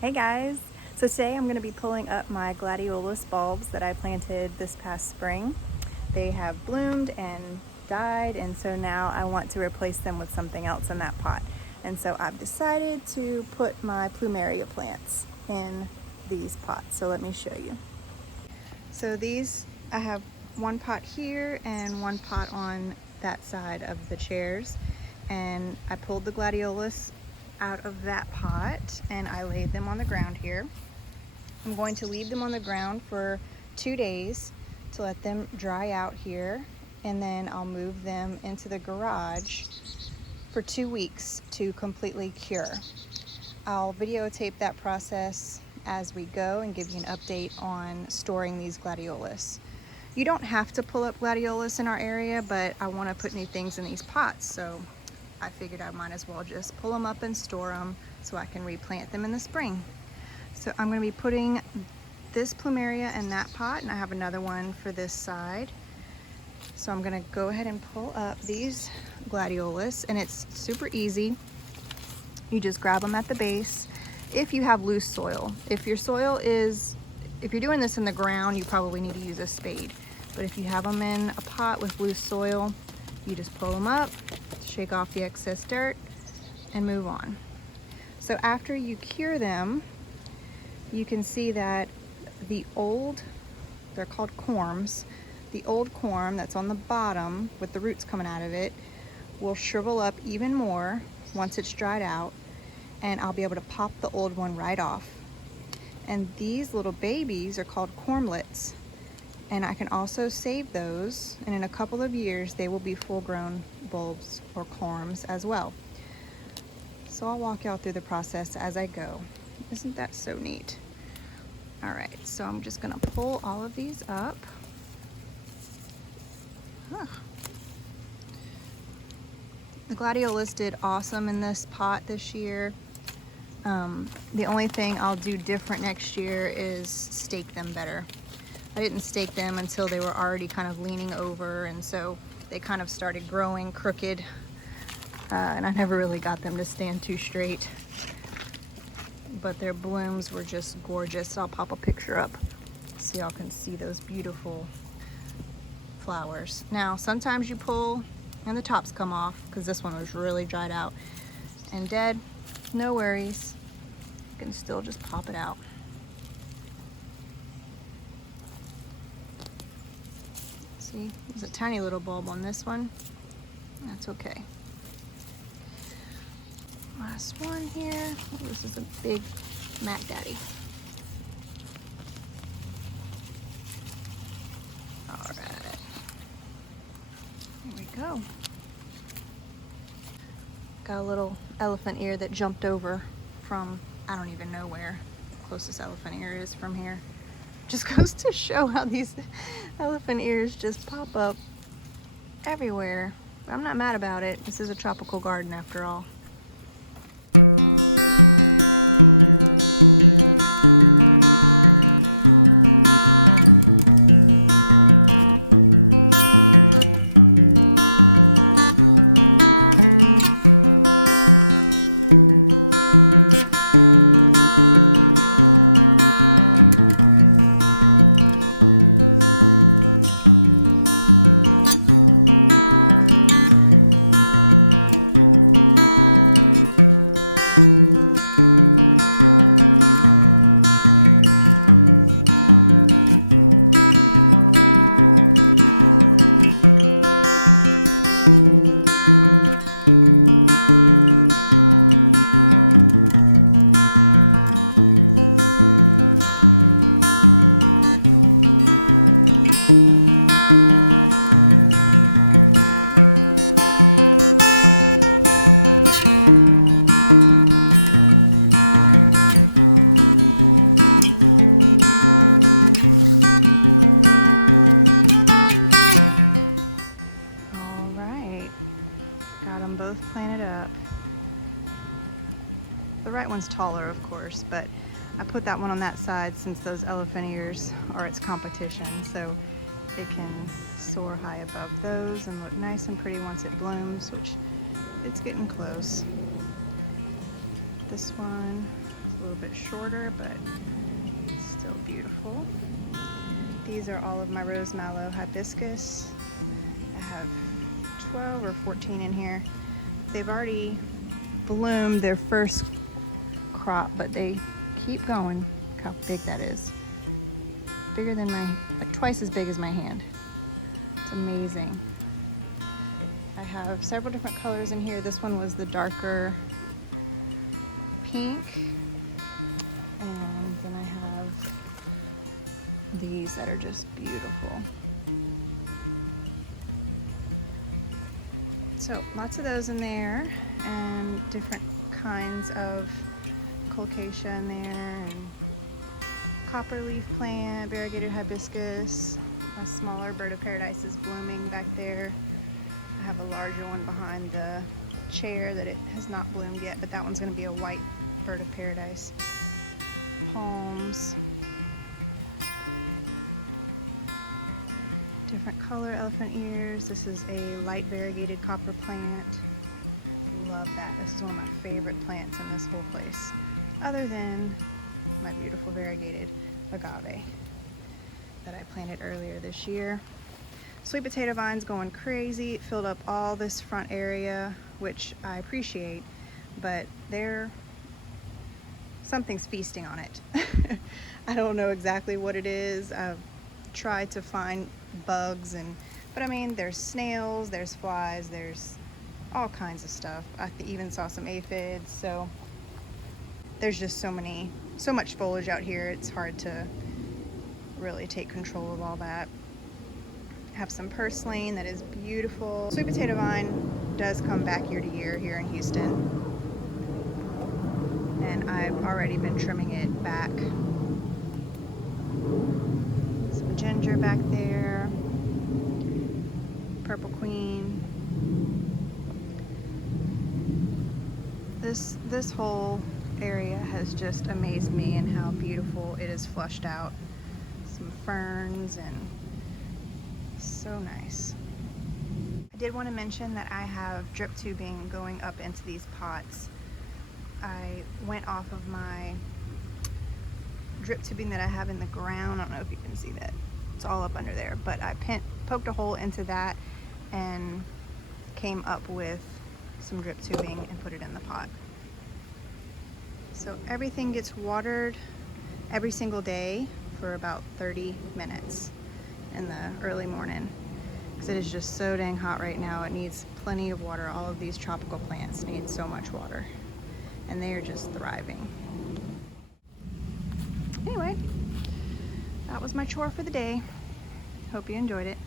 Hey guys! So today I'm going to be pulling up my Gladiolus bulbs that I planted this past spring. They have bloomed and died, and so now I want to replace them with something else in that pot. And so I've decided to put my Plumeria plants in these pots. So let me show you. So these, I have one pot here and one pot on that side of the chairs. And I pulled the Gladiolus out of that pot and I laid them on the ground here. I'm going to leave them on the ground for 2 days to let them dry out here, and then I'll move them into the garage for 2 weeks to completely cure. I'll videotape that process as we go and give you an update on storing these Gladiolus. You don't have to pull up Gladiolus in our area, but I want to put new things in these pots, so I figured I might as well just pull them up and store them so I can replant them in the spring. So I'm going to be putting this Plumeria in that pot, and I have another one for this side. So I'm going to go ahead and pull up these Gladiolus, and it's super easy. You just grab them at the base if you have loose soil. If you're doing this in the ground, you probably need to use a spade. But if you have them in a pot with loose soil, you just pull them up, shake off the excess dirt, and move on. So after you cure them, you can see that they're called corms, the old corm that's on the bottom with the roots coming out of it will shrivel up even more once it's dried out, and I'll be able to pop the old one right off. And these little babies are called cormlets, and I can also save those, and in a couple of years they will be full-grown bulbs or corms as well. So I'll walk y'all through the process as I go. Isn't that so neat? All right, so I'm just gonna pull all of these up. Ugh. The Gladiolus did awesome in this pot this year. The only thing I'll do different next year is stake them better. I didn't stake them until they were already kind of leaning over, and so they kind of started growing crooked, and I never really got them to stand too straight. But their blooms were just gorgeous. I'll pop a picture up so y'all can see those beautiful flowers. Now, sometimes you pull and the tops come off, because this one was really dried out and dead. No worries. You can still just pop it out. See, there's a tiny little bulb on this one. That's okay. Last one here. This is a big Mac Daddy. All right. There we go. Got a little elephant ear that jumped over from, I don't even know where the closest elephant ear is from here. Just goes to show how these elephant ears just pop up everywhere. I'm not mad about it. This is a tropical garden after all. Taller, of course, but I put that one on that side since those elephant ears are its competition, so it can soar high above those and look nice and pretty once it blooms, which it's getting close. This one is a little bit bit shorter, but it's still beautiful. These are all of my rose mallow hibiscus. I have 12 or 14 in here. They've already bloomed their first crop, but they keep going. Look how big that is. Bigger than like twice as big as my hand. It's amazing. I have several different colors in here. This one was the darker pink. And then I have these that are just beautiful. So lots of those in there, and different kinds of colocasia in there. Copper leaf plant, variegated hibiscus, a smaller bird of paradise is blooming back there. I have a larger one behind the chair that it has not bloomed yet, but that one's going to be a white bird of paradise. Palms. Different color elephant ears. This is a light variegated copper plant. Love that. This is one of my favorite plants in this whole place. Other than my beautiful variegated agave that I planted earlier this year. Sweet potato vines going crazy. It filled up all this front area, which I appreciate, but something's feasting on it. I don't know exactly what it is. I've tried to find bugs, but I mean, there's snails, there's flies, there's all kinds of stuff. I even saw some aphids, so there's just so much foliage out here. It's hard to really take control of all that. I have some purslane that is beautiful. Sweet potato vine does come back year to year here in Houston, and I've already been trimming it back. Some ginger back there, purple queen. This whole area has just amazed me and how beautiful it is flushed out. Some ferns, and so nice. I did want to mention that I have drip tubing going up into these pots. I went off of my drip tubing that I have in the ground. I don't know if you can see that. It's all up under there, but I poked a hole into that and came up with some drip tubing and put it in the pot. So everything gets watered every single day for about 30 minutes in the early morning, because it is just so dang hot right now. It needs plenty of water. All of these tropical plants need so much water, and they are just thriving. Anyway, that was my chore for the day. Hope you enjoyed it.